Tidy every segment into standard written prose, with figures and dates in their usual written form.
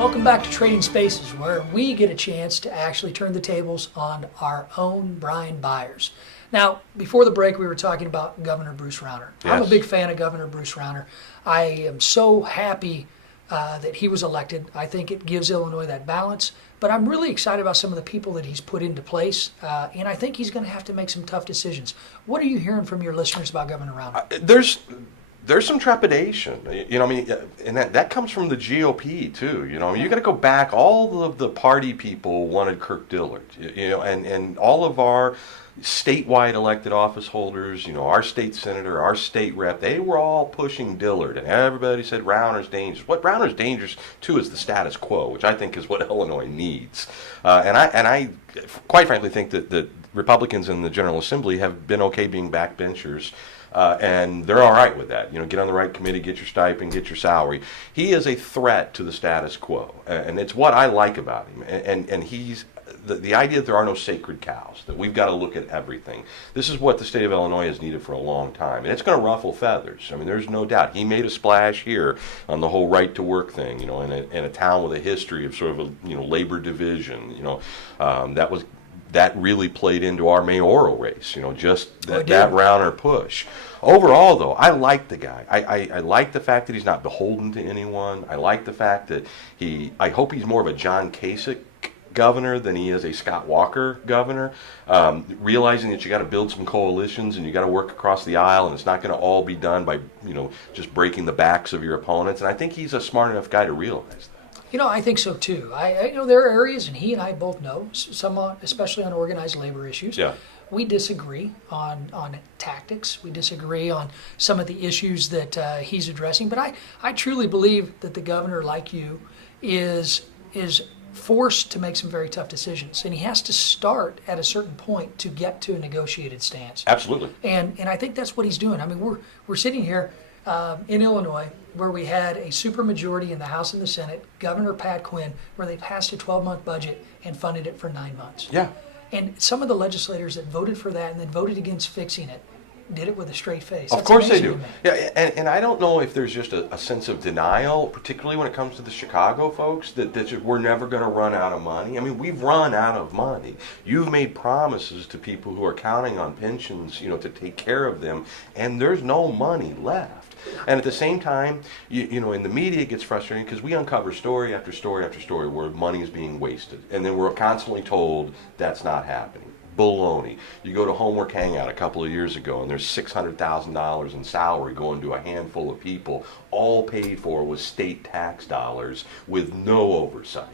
Welcome back to Trading Spaces, where we get a chance to actually turn the tables on our own Brian Byers. Now, before the break, we were talking about Governor Bruce Rauner. Yes. I'm a big fan of Governor Bruce Rauner. I am so happy that he was elected. I think it gives Illinois that balance. But I'm really excited about some of the people that he's put into place, and I think he's going to have to make some tough decisions. What are you hearing from your listeners about Governor Rauner? There's some trepidation, and that comes from the GOP too. You got to go back. All of the party people wanted Kirk Dillard, and all of our statewide elected office holders, our state senator, our state rep, they were all pushing Dillard, and everybody said Rauner's dangerous. What Rauner's dangerous too is the status quo, which I think is what Illinois needs. And I quite frankly think that the Republicans in the General Assembly have been okay being backbenchers. And they're all right with that. Get on the right committee, get your stipend, get your salary. He is a threat to the status quo, and it's what I like about him. And he's the idea that there are no sacred cows, that we've got to look at everything. This is what the state of Illinois has needed for a long time, and it's going to ruffle feathers. There's no doubt. He made a splash here on the whole right to work thing. In a town with a history of sort of a labor division. That really played into our mayoral race, just that Rauner push. Overall, though, I like the guy. I like the fact that he's not beholden to anyone. I like the fact that I hope he's more of a John Kasich governor than he is a Scott Walker governor, realizing that you got to build some coalitions and you got to work across the aisle, and it's not going to all be done by, just breaking the backs of your opponents. And I think he's a smart enough guy to realize that. I think so too. I there are areas, and he and I both know, some especially on organized labor issues. Yeah. We disagree on tactics. We disagree on some of the issues that he's addressing. But I truly believe that the governor, like you, is forced to make some very tough decisions, and he has to start at a certain point to get to a negotiated stance. Absolutely. And I think that's what he's doing. We're sitting here in Illinois, where we had a supermajority in the House and the Senate, Governor Pat Quinn, where they passed a 12-month budget and funded it for 9 months. Yeah. And some of the legislators that voted for that and then voted against fixing it did it with a straight face. Of course they do. Yeah, and I don't know if there's just a sense of denial, particularly when it comes to the Chicago folks, that we're never going to run out of money. We've run out of money. You've made promises to people who are counting on pensions, to take care of them, and there's no money left. And at the same time, in the media it gets frustrating because we uncover story after story after story where money is being wasted, and then we're constantly told that's not happening. Baloney. You go to Homework Hangout a couple of years ago, and there's $600,000 in salary going to a handful of people, all paid for with state tax dollars with no oversight.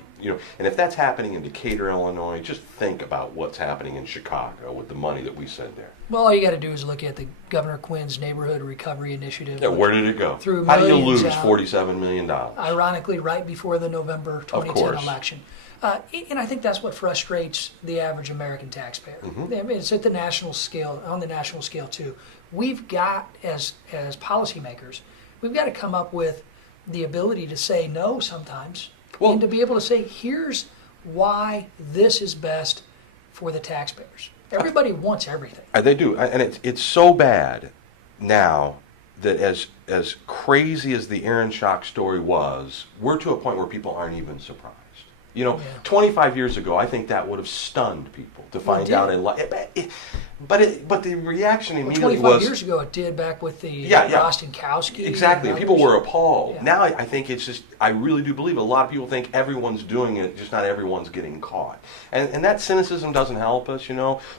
And if that's happening in Decatur, Illinois, just think about what's happening in Chicago with the money that we send there. Well, all you got to do is look at the Governor Quinn's Neighborhood Recovery Initiative. Yeah, where did it go? How do you lose $47 million? Ironically, right before the November 2010 election. And I think that's what frustrates the average American taxpayer. Mm-hmm. It's at the national scale, on the national scale too. We've got, as policymakers, we've got to come up with the ability to say no sometimes, and to be able to say, here's why this is best for the taxpayers. Everybody wants everything. They do, and it's so bad now that as crazy as the Aaron Schock story was, we're to a point where people aren't even surprised. 25 years ago, I think that would have stunned people to find out in life. But the reaction immediately 25 years ago it did, back with the Rostenkowski. Exactly. People were appalled. Yeah. Now I think it's just, I really do believe a lot of people think everyone's doing it, just not everyone's getting caught. And that cynicism doesn't help us,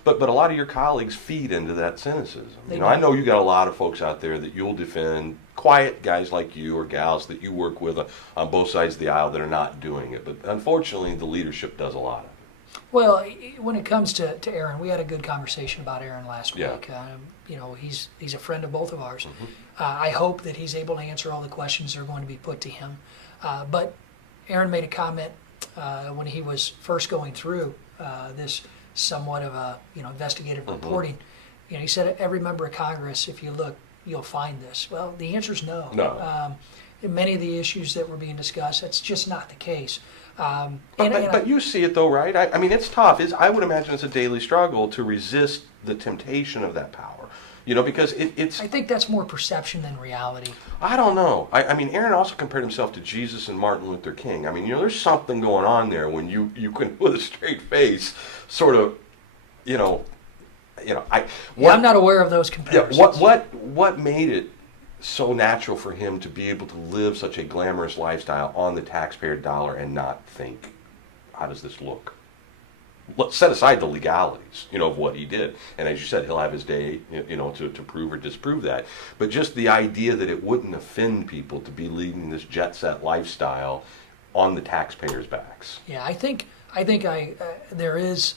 but a lot of your colleagues feed into that cynicism. I know you got a lot of folks out there that you'll defend, quiet guys like you or gals that you work with on both sides of the aisle that are not doing it. But unfortunately, the leadership does a lot of it. Well, when it comes to Aaron, we had a good conversation about Aaron last week. He's a friend of both of ours. Mm-hmm. I hope that he's able to answer all the questions that are going to be put to him. But Aaron made a comment when he was first going through this somewhat of a investigative reporting. He said, every member of Congress, if you look, you'll find this. Well, the answer is no. No. In many of the issues that were being discussed, that's just not the case. But you see it though, right? It's tough. I would imagine it's a daily struggle to resist the temptation of that power. because it's. I think that's more perception than reality. I don't know. I mean, Aaron also compared himself to Jesus and Martin Luther King. I mean, there's something going on there when you can, with a straight face, sort of, I'm not aware of those comparisons. Yeah, what made it so natural for him to be able to live such a glamorous lifestyle on the taxpayer dollar and not think, how does this look? Let's set aside the legalities, of what he did. And as you said, he'll have his day, to prove or disprove that. But just the idea that it wouldn't offend people to be leading this jet set lifestyle on the taxpayers' backs. Yeah, I think there is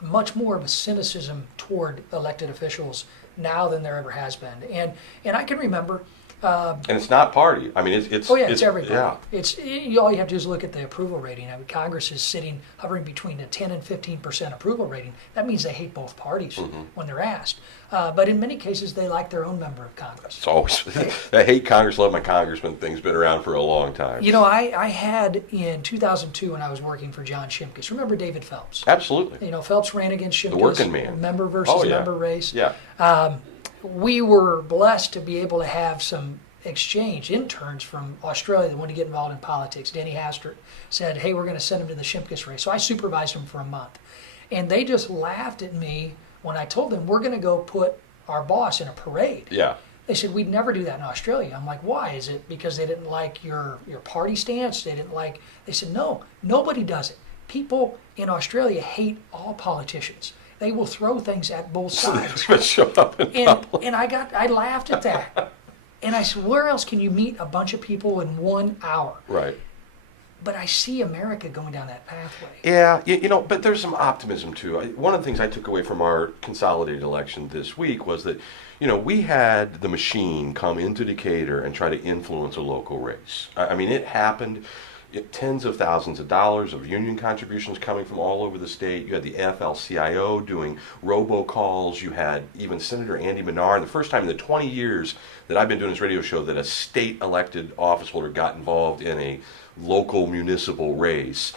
much more of a cynicism toward elected officials now than there ever has been. And I can remember. And it's not party. I mean, it's everybody. Yeah. It's all you have to do is look at the approval rating. I mean, Congress is hovering between a 10 and 15% approval rating. That means they hate both parties when they're asked. But in many cases, they like their own member of Congress. It's always I hate Congress, love my congressman thing's been around for a long time. I had in 2002 when I was working for John Shimkus. Remember David Phelps? Absolutely. Phelps ran against Shimkus. The working man. Member versus member race. Yeah. We were blessed to be able to have some interns from Australia that wanted to get involved in politics. Denny Hastert said, hey, we're going to send him to the Shimkus race. So I supervised him for a month. And they just laughed at me when I told them we're going to go put our boss in a parade. Yeah. They said, we'd never do that in Australia. I'm like, why? Is it because they didn't like your party stance? They said, no, nobody does it. People in Australia hate all politicians. They will throw things at both sides. Show up and I laughed at that. And I said, where else can you meet a bunch of people in 1 hour? Right. But I see America going down that pathway. Yeah, but there's some optimism too. One of the things I took away from our consolidated election this week was that, we had the machine come into Decatur and try to influence a local race. I mean, it happened. Tens of thousands of dollars of union contributions coming from all over the state. You had the AFL-CIO doing robocalls. You had even Senator Andy Menard, the first time in the 20 years that I've been doing this radio show that a state elected office holder got involved in a local municipal race.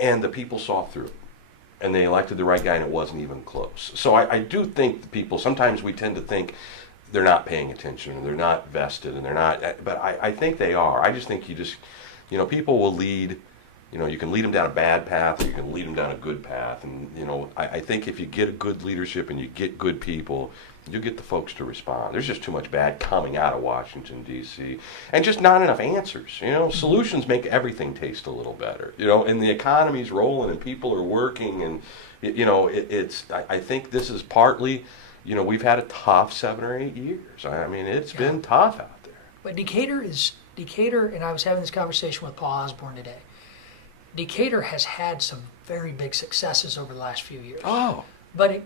And the people saw through it. And they elected the right guy, and it wasn't even close. So I do think the people, sometimes we tend to think they're not paying attention, and they're not vested, and they're not, but I think they are. I just think people will lead, you can lead them down a bad path, or you can lead them down a good path. And, I think if you get a good leadership and you get good people, you get the folks to respond. There's just too much bad coming out of Washington, D.C., and just not enough answers. Solutions make everything taste a little better. And the economy's rolling and people are working, and, I think this is partly, we've had a tough 7 or 8 years. I mean, it's been tough out there. But Decatur, and I was having this conversation with Paul Osborne today, Decatur has had some very big successes over the last few years. Oh. But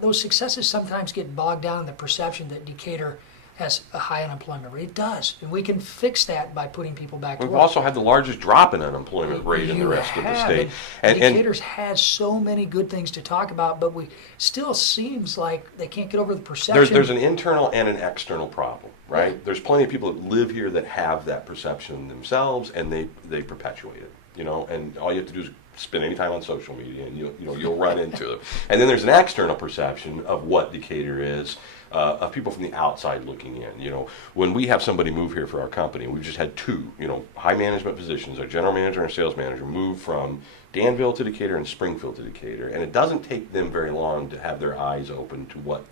those successes sometimes get bogged down in the perception that Decatur has a high unemployment rate. It does. And we can fix that by putting people back to work. We've also had the largest drop in unemployment rate in the rest of the state. And Decatur has so many good things to talk about, but we still seems like they can't get over the perception. There's an internal and an external problem, right? Yeah. There's plenty of people that live here that have that perception themselves, and they perpetuate it. And all you have to do is spend any time on social media, and you'll run into them. And then there's an external perception of what Decatur is, of people from the outside looking in. When we have somebody move here for our company, we've just had 2, high management positions, our general manager and our sales manager, move from Danville to Decatur and Springfield to Decatur, and it doesn't take them very long to have their eyes open to what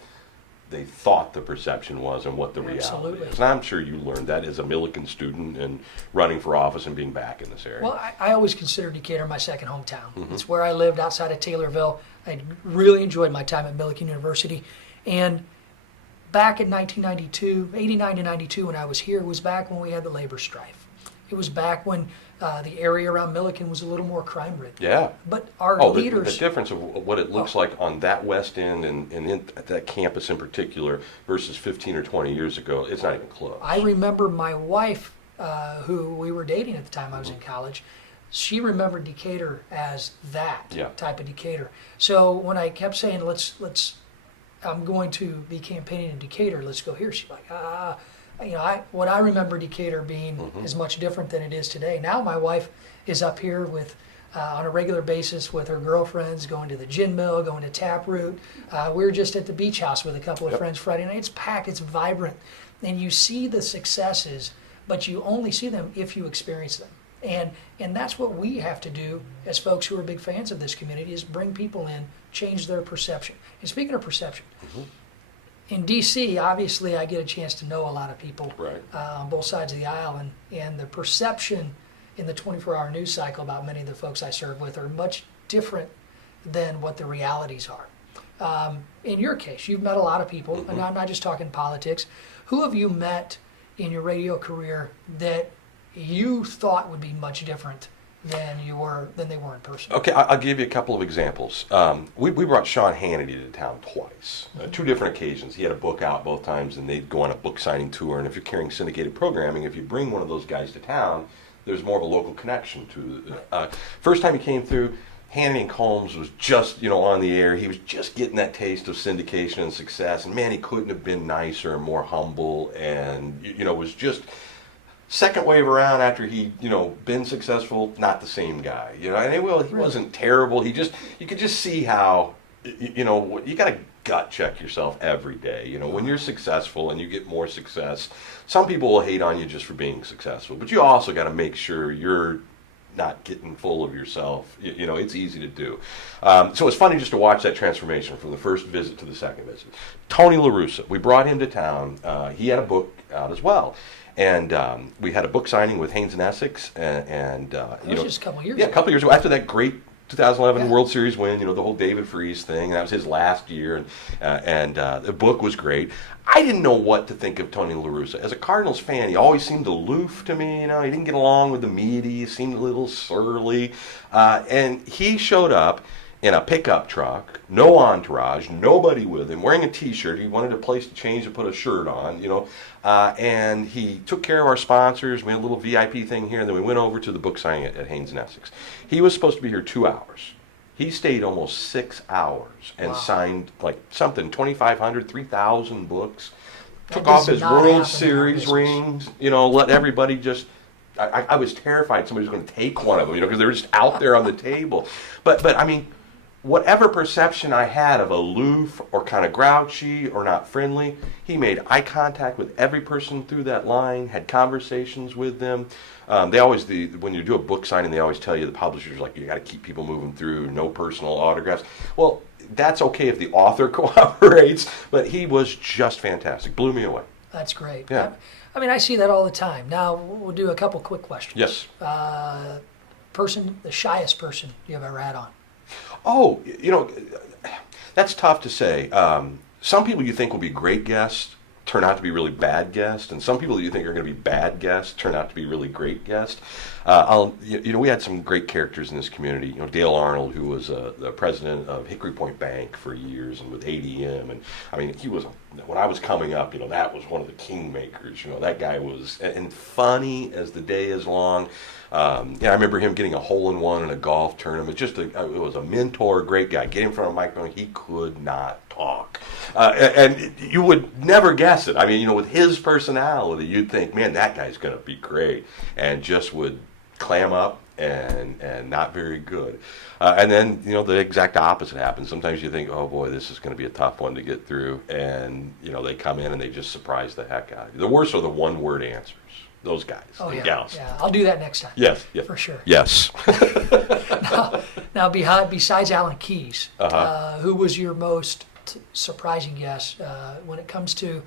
they thought the perception was and what the reality is. And I'm sure you learned that as a Millikan student and running for office and being back in this area. Well, I always consider Decatur my second hometown. Mm-hmm. It's where I lived outside of Taylorville. I really enjoyed my time at Millikan University. And back in 1992, 89 to 92 when I was here, was back when we had the labor strife. It was back when the area around Millikan was a little more crime-ridden. Yeah. But our leaders... The difference of what it looks like on that West End and at that campus in particular versus 15 or 20 years ago, it's not even close. I remember my wife, who we were dating at the time I was in college, she remembered Decatur as that type of Decatur. So when I kept saying, I'm going to be campaigning in Decatur, let's go here, she's like, what I remember Decatur being is much different than it is today. Now my wife is up here with on a regular basis with her girlfriends, going to the gin mill, going to Taproot. We were just at the beach house with a couple of friends Friday night. It's packed, it's vibrant, and you see the successes, but you only see them if you experience them. And that's what we have to do as folks who are big fans of this community, is bring people in, change their perception. And speaking of perception, in D.C., obviously I get a chance to know a lot of people on both sides of the aisle, and the perception in the 24-hour news cycle about many of the folks I serve with are much different than what the realities are. In your case, you've met a lot of people, and I'm not just talking politics. Who have you met in your radio career that you thought would be much different than they were in person? Okay, I'll give you a couple of examples. We brought Sean Hannity to town twice, two different occasions. He had a book out both times, and they'd go on a book signing tour. And if you're carrying syndicated programming, if you bring one of those guys to town, there's more of a local connection to. First time he came through, Hannity and Combs was just on the air. He was just getting that taste of syndication and success, and man, he couldn't have been nicer and more humble, and was just. Second wave around after he, been successful, not the same guy. And he wasn't terrible. You could just see how, you got to gut check yourself every day. When you're successful and you get more success, some people will hate on you just for being successful, but you also got to make sure you're not getting full of yourself. It's easy to do. So it's funny just to watch that transformation from the first visit to the second visit. Tony La Russa, we brought him to town. He had a book out as well. And we had a book signing with Haynes and Essex, and that was just a couple years ago. Yeah, a couple years ago. After that great 2011 World Series win, the whole David Freese thing. That was his last year, and the book was great. I didn't know what to think of Tony La Russa. As a Cardinals fan, he always seemed aloof to me. He didn't get along with the media. He seemed a little surly, and he showed up in a pickup truck, no entourage, nobody with him, wearing a T-shirt. He wanted a place to change and put a shirt on, and he took care of our sponsors. We had a little VIP thing here, and then we went over to the book signing at Haynes and Essex. He was supposed to be here 2 hours. He stayed almost 6 hours and signed like something, 2,500, 3,000 books. Took off his World Series rings, let everybody just... I was terrified somebody was going to take one of them, because they were just out there on the table. But I mean... Whatever perception I had of aloof or kind of grouchy or not friendly, he made eye contact with every person through that line, had conversations with them. They always, when you do a book signing, they always tell you, the publishers, you got to keep people moving through, no personal autographs. Well, that's okay if the author cooperates, but he was just fantastic. Blew me away. That's great. Yeah. I mean, I see that all the time. Now, we'll do a couple quick questions. Yes. The shyest person you've ever had on? Oh, that's tough to say. Some people you think will be great guests turn out to be really bad guests, and some people you think are going to be bad guests turn out to be really great guests. We had some great characters in this community. Dale Arnold, who was the president of Hickory Point Bank for years, and with ADM, and I mean, he was, when I was coming up, that was one of the kingmakers. That guy was, and funny as the day is long. I remember him getting a hole-in-one in a golf tournament. It was a mentor, great guy. Get in front of a microphone, he could not talk. And you would never guess it. I mean, with his personality, you'd think, man, that guy's going to be great. And just would clam up and not very good. And then, the exact opposite happens. Sometimes you think, oh boy, this is going to be a tough one to get through. And, they come in and they just surprise the heck out of you. The worst are the one-word answers. Those guys and gals. Yeah, I'll do that next time. Yes, for sure. Yes. now besides Alan Keyes, who was your most surprising guest when it comes to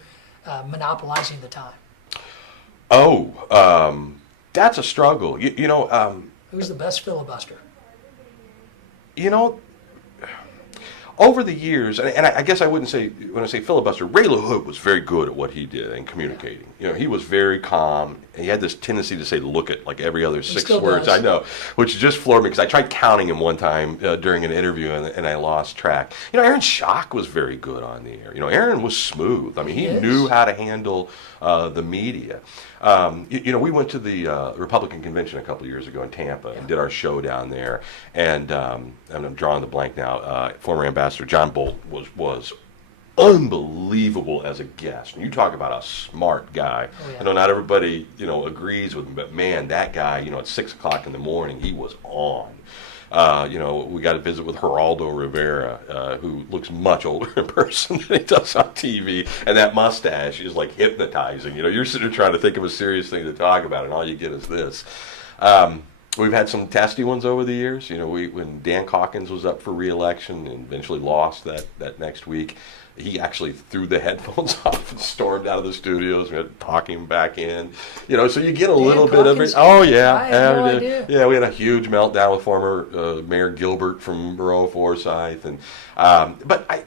monopolizing the time? Oh, that's a struggle. Who's the best filibuster? Over the years, and I guess I wouldn't say, when I say filibuster, Ray LaHood was very good at what he did in communicating. He was very calm, and he had this tendency to say "look it" like every other 6 words. Does. I know, which just floored me, because I tried counting him one time during an interview, and I lost track. Aaron Schock was very good on the air. Aaron was smooth. I mean, he knew how to handle the media. We went to the Republican convention a couple of years ago in Tampa and did our show down there, and I'm drawing the blank now. Former Ambassador John Bolt was unbelievable as a guest. And you talk about a smart guy. Oh, yeah. Not everybody agrees with him, but man, that guy, at 6 o'clock in the morning, he was on. We got to visit with Geraldo Rivera, who looks much older in person than he does on TV, and that mustache is like hypnotizing. You're sitting there trying to think of a serious thing to talk about, and all you get is this. We've had some testy ones over the years. When Dan Calkins was up for re-election and eventually lost that next week, he actually threw the headphones off and stormed out of the studios. We had to talk him back in. So you get a little bit of it. Oh, yeah. I had no idea. Yeah, we had a huge meltdown with former Mayor Gilbert from Borough Forsyth. But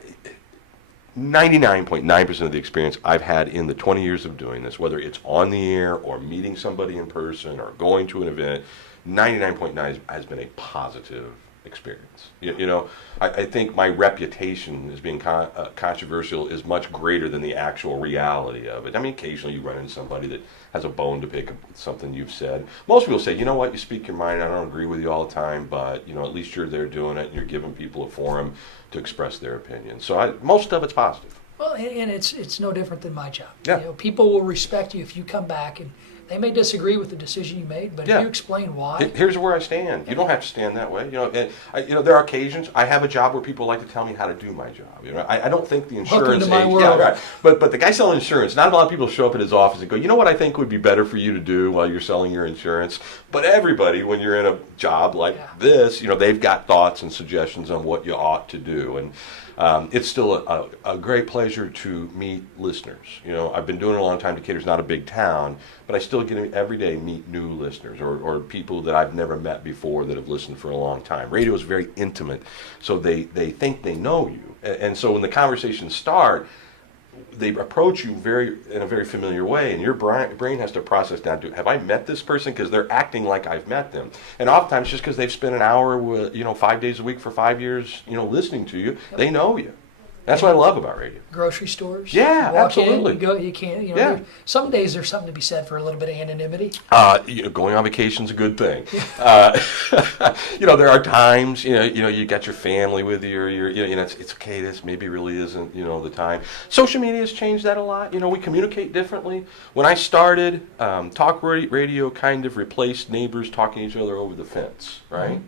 99.9% of the experience I've had in the 20 years of doing this, whether it's on the air or meeting somebody in person or going to an event, 99.9 has been a positive experience. I think my reputation as being controversial is much greater than the actual reality of it. I mean, occasionally you run into somebody that has a bone to pick with something you've said. Most people say, you know what, you speak your mind. I don't agree with you all the time, but at least you're there doing it and you're giving people a forum to express their opinion. So most of it's positive. Well, and it's no different than my job. Yeah. People will respect you if you come back, and they may disagree with the decision you made, but if you explain why. Here's where I stand. You don't have to stand that way. There are occasions I have a job where people like to tell me how to do my job. I don't think the insurance Welcome to my agent, world. right. But the guy selling insurance, not a lot of people show up at his office and go, you know what I think would be better for you to do while you're selling your insurance. But everybody, when you're in a job like this, they've got thoughts and suggestions on what you ought to do. And it's still a great pleasure to meet listeners. I've been doing it a long time. Decatur's not a big town, but I still get every day meet new listeners or people that I've never met before that have listened for a long time. Radio is very intimate, so they think they know you. And so when the conversations start, they approach you in a very familiar way, and your brain has to process down to, have I met this person? Because they're acting like I've met them. And oftentimes, just because they've spent an hour with, 5 days a week for 5 years, listening to you, they know you. That's what I love about radio. Grocery stores. Yeah, walk absolutely. In, you can't. Some days there's something to be said for a little bit of anonymity. Going on vacation's a good thing. There are times, you got your family with you, or it's okay. This maybe really isn't, the time. Social media has changed that a lot. We communicate differently. When I started, talk radio kind of replaced neighbors talking to each other over the fence, right? Mm-hmm.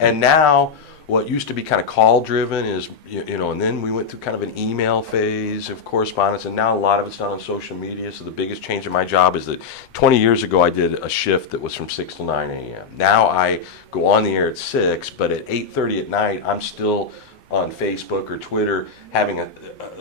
And now, what used to be kind of call-driven is, and then we went through kind of an email phase of correspondence, and now a lot of it's done on social media. So the biggest change in my job is that 20 years ago I did a shift that was from 6 to 9 a.m. Now I go on the air at 6, but at 8:30 at night I'm still on Facebook or Twitter having a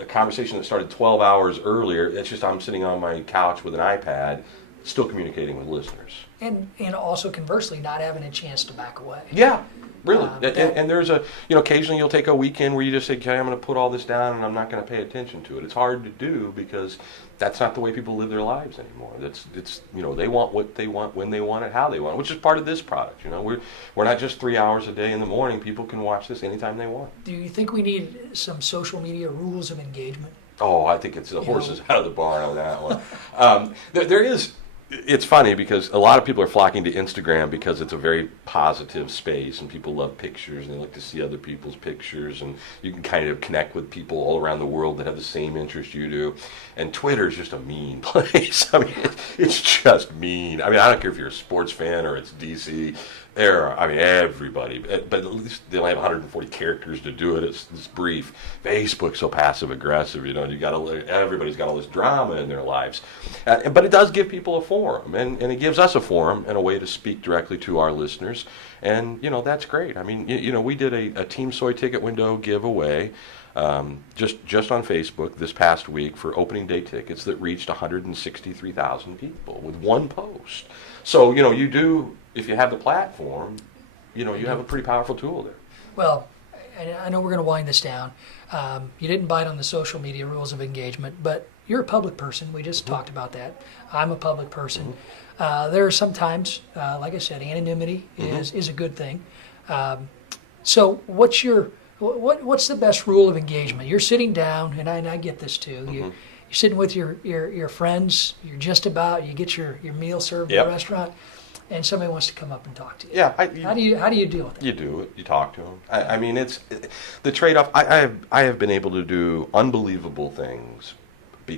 conversation that started 12 hours earlier. It's just I'm sitting on my couch with an iPad, still communicating with listeners. And also conversely, not having a chance to back away. Yeah. Really, and there's occasionally you'll take a weekend where you just say, okay, I'm going to put all this down and I'm not going to pay attention to it. It's hard to do because that's not the way people live their lives anymore. They want what they want, when they want it, how they want it, which is part of this product. We're not just 3 hours a day in the morning. People can watch this anytime they want. Do you think we need some social media rules of engagement? Oh, I think it's the horses out of the barn on that one. There is. It's funny because a lot of people are flocking to Instagram because it's a very positive space and people love pictures and they like to see other people's pictures, and you can kind of connect with people all around the world that have the same interest you do. And Twitter is just a mean place. I mean, it's just mean. I mean, I don't care if you're a sports fan or it's DC. Everybody. But at least they only have 140 characters to do it. It's brief. Facebook's so passive aggressive. Everybody's got all this drama in their lives. But it does give people a forum, and it gives us a forum and a way to speak directly to our listeners. And that's great. I mean, we did a Team Soy ticket window giveaway. Just on Facebook this past week for opening day tickets that reached 163,000 people with one post. So you do, if you have the platform, you have a pretty powerful tool there. Well, I know we're going to wind this down. You didn't bite on the social media rules of engagement, but you're a public person. We just talked about that. I'm a public person. There are some times, like I said, anonymity is a good thing. So what's the best rule of engagement? You're sitting down, and I get this too. You're sitting with your friends. You get your meal served at a restaurant, and somebody wants to come up and talk to you. Yeah. How do you deal with it? You do it. You talk to them. I mean, it's the trade-off. I have been able to do unbelievable things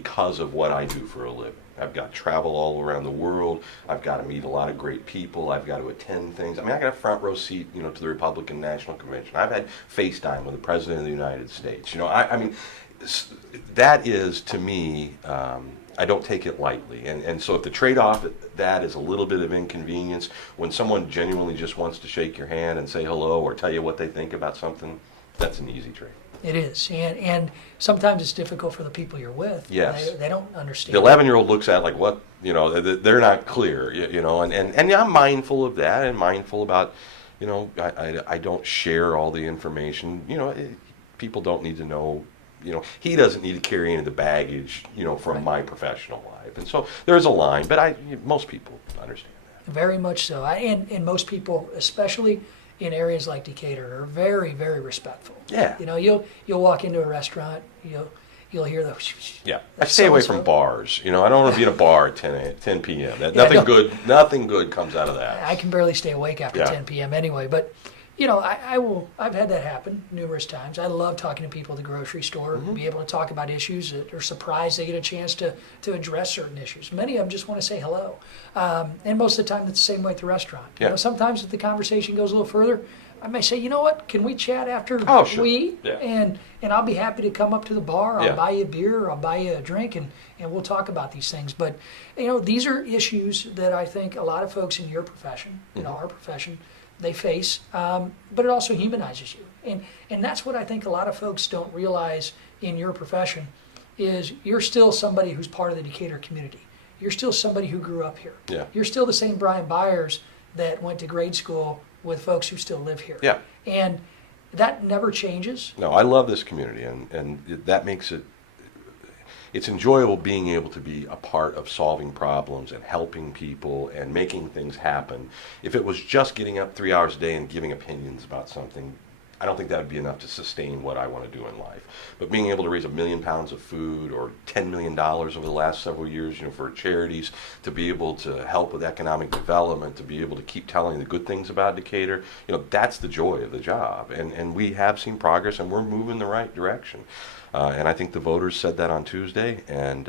because of what I do for a living. I've got to travel all around the world. I've got to meet a lot of great people. I've got to attend things. I mean, I got a front row seat, you know, to the Republican National Convention. I've had FaceTime with the President of the United States. You know, I mean, that is, to me, I don't take it lightly. And so if the trade-off that is a little bit of inconvenience, when someone genuinely just wants to shake your hand and say hello or tell you what they think about something, that's an easy trade. It is, and sometimes it's difficult for the people you're with. Yes. They don't understand. The 11-year-old looks at it like, what, you know, they're not clear, you know, and I'm mindful of that and mindful about, you know, I don't share all the information. You know, people don't need to know, you know, he doesn't need to carry any of the baggage, you know, from my professional life. And so there's a line, but most people understand that. Very much so. And most people, especially in areas like Decatur, are very, very respectful. Yeah. You know, you'll walk into a restaurant, you'll hear the yeah. I stay away from bars. You know, I don't want to be in a bar at 10 p.m. Nothing good comes out of that. I can barely stay awake after 10 p.m. anyway. But, you know, I've had that happen numerous times. I love talking to people at the grocery store, be able to talk about issues that are surprised they get a chance to address certain issues. Many of them just want to say hello. And most of the time, it's the same way at the restaurant. Yeah. You know, sometimes if the conversation goes a little further, I may say, you know what, can we chat after sure. we eat? Yeah. And I'll be happy to come up to the bar. I'll Yeah. buy you a beer, or I'll buy you a drink, and we'll talk about these things. But, you know, these are issues that I think a lot of folks in your profession, you know, our profession, they face, but it also humanizes you. And that's what I think a lot of folks don't realize in your profession is you're still somebody who's part of the Decatur community. You're still somebody who grew up here. Yeah. You're still the same Brian Byers that went to grade school with folks who still live here. Yeah. And that never changes. No, I love this community, and that makes it's enjoyable being able to be a part of solving problems and helping people and making things happen. If it was just getting up 3 hours a day and giving opinions about something, I don't think that would be enough to sustain what I want to do in life. But being able to raise 1 million pounds of food or $10 million over the last several years, you know, for charities, to be able to help with economic development, to be able to keep telling the good things about Decatur, you know, that's the joy of the job. And we have seen progress, and we're moving in the right direction. And I think the voters said that on Tuesday, and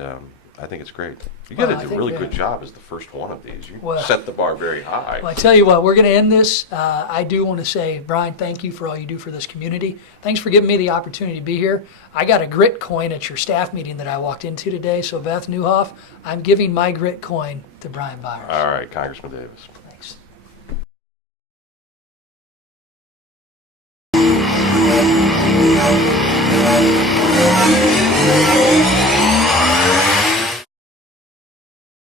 I think it's great. You did a really good job as the first one of these. You set the bar very high. Well, I tell you what, we're going to end this. I do want to say, Brian, thank you for all you do for this community. Thanks for giving me the opportunity to be here. I got a grit coin at your staff meeting that I walked into today, so Beth Newhoff, I'm giving my grit coin to Brian Byers. All right, Congressman Davis.